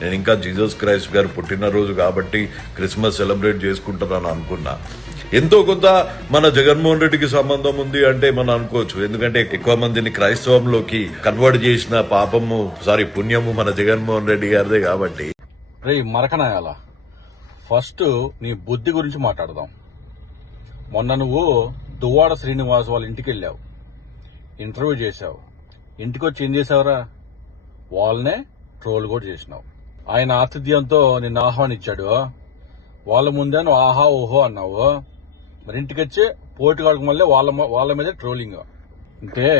నేను ఇంకా Jesus Christ గారు పుట్టినరోజు కాబట్టి క్రిస్మస్ సెలబ్రేట్ చేసుకుంటున్నాను అనుకున్నా. ఎంతో కొంత మన జగన్మోహన్ రెడ్డికి సంబంధం ఉంది అంటే మనం అనుకోవచ్చు. ఎందుకంటే ఎక్కువ మందిని క్రైస్తవంలోకి కన్వర్ట్ చేసిన పుణ్యము మన జగన్మోహన్ రెడ్డి గారిదే కాబట్టి. మరకనాయాల ఫస్ట్ నీ బుద్ధి గురించి మాట్లాడదాం. మొన్న నువ్వు దువ్వాడ శ్రీనివాస్ వాళ్ళ ఇంటికి వెళ్ళావు, ఇంటర్వ్యూ చేశావు. ఇంటికి వచ్చి ఏం చేసావురా? వాళ్ళనే ట్రోల్ కూడా చేసినావు. ఆయన ఆతిథ్యంతో నిన్ను ఆహ్వానించాడు. వాళ్ళ ముందే నువ్వు ఆహా ఓహో అన్నావు. మరి ఇంటికి వచ్చి పోటీగాడికి మళ్ళీ వాళ్ళ మీద ట్రోలింగ్. అంటే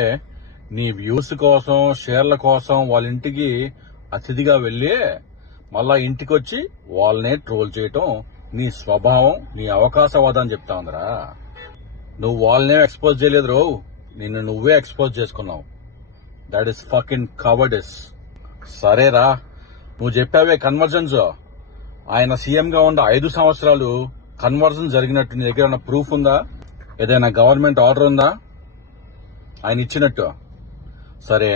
నీ వ్యూస్ కోసం, షేర్ల కోసం వాళ్ళ ఇంటికి అతిథిగా వెళ్లి మళ్ళా ఇంటికి వచ్చి వాళ్ళనే ట్రోల్ చేయటం నీ స్వభావం, నీ అవకాశవాదం అని చెప్తా ఉందిరా. నువ్వు వాళ్ళనే ఎక్స్పోజ్ చేయలేదు రో, నిన్ను నువ్వే ఎక్స్పోజ్ చేసుకున్నావు. That is fucking cowardice. సరేరా, నువ్వు చెప్పావే కన్వర్జన్స్. ఆయన సీఎం గా ఉన్న 5 సంవత్సరాలు కన్వర్జన్ జరిగినట్టు నీ దగ్గర ఉన్న ప్రూఫ్ ఉందా? ఏదైనా గవర్నమెంట్ ఆర్డర్ ఉందా ఆయన ఇచ్చినట్టు? సరే,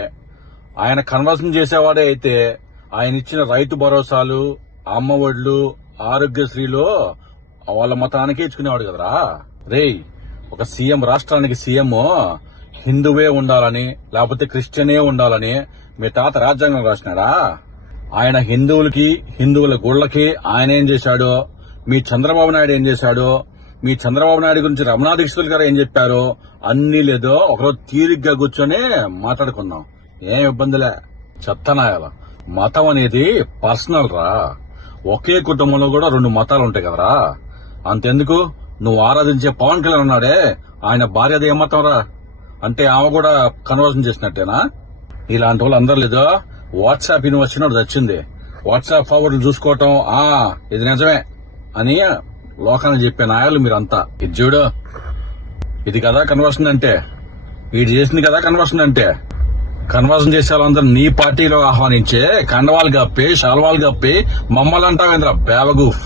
ఆయన కన్వర్జన్ చేసేవాడే అయితే ఆయన ఇచ్చిన రైతు భరోసాలు, అమ్మ ఒడ్లు, ఆరోగ్యశ్రీలో వాళ్ళ మతానికే ఇచ్చుకునేవాడు కదరా. రేయ్, ఒక సీఎం, రాష్ట్రానికి సీఎం హిందువే ఉండాలని లేకపోతే క్రిస్టియనే ఉండాలని మీ తాత రాజ్యాంగం రాసినాడా? ఆయన హిందువుల గుళ్ళకి ఆయన ఏం చేశాడో, మీ చంద్రబాబు నాయుడు ఏం చేశాడో, మీ చంద్రబాబు నాయుడు గురించి రమణా దీక్షితులు గారు ఏం చెప్పారో అన్నీ లేదో ఒకరోజు తీరిగ్గా కూర్చొని మాట్లాడుకున్నాం. ఏం ఇబ్బందిలే. చెత్తనాయాల మతం అనేది పర్సనల్ రా. ఒకే కుటుంబంలో కూడా 2 మతాలు ఉంటాయి కదరా. అంతెందుకు, నువ్వు ఆరాధించే పవన్ కళ్యాణ్ ఉన్నాడే, ఆయన భార్యది ఏ మతం రా? అంటే ఆమె కూడా కన్వర్జన్ చేసినట్టేనా? ఇలాంటి వాళ్ళు అందరు లేదో వాట్సాప్ యూనివర్సిటీ ఒకటి వచ్చింది. వాట్సాప్ ఫార్వర్డ్లు చూసుకోవటం ఇది నిజమే అని లోకానికి చెప్పే నాయాలు మీరంతా. ఇది చూడు, ఇది కదా కన్వర్షన్ అంటే, వీడు చేసింది కదా కన్వర్షన్ అంటే. కన్వర్షన్ చేసే వాళ్ళందరూ నీ పార్టీలో ఆహ్వానించే కండవాలు కప్పి, శాల్వాలు కప్పి మమ్మల్ని అంటావేంద్ర బేవగూఫ్.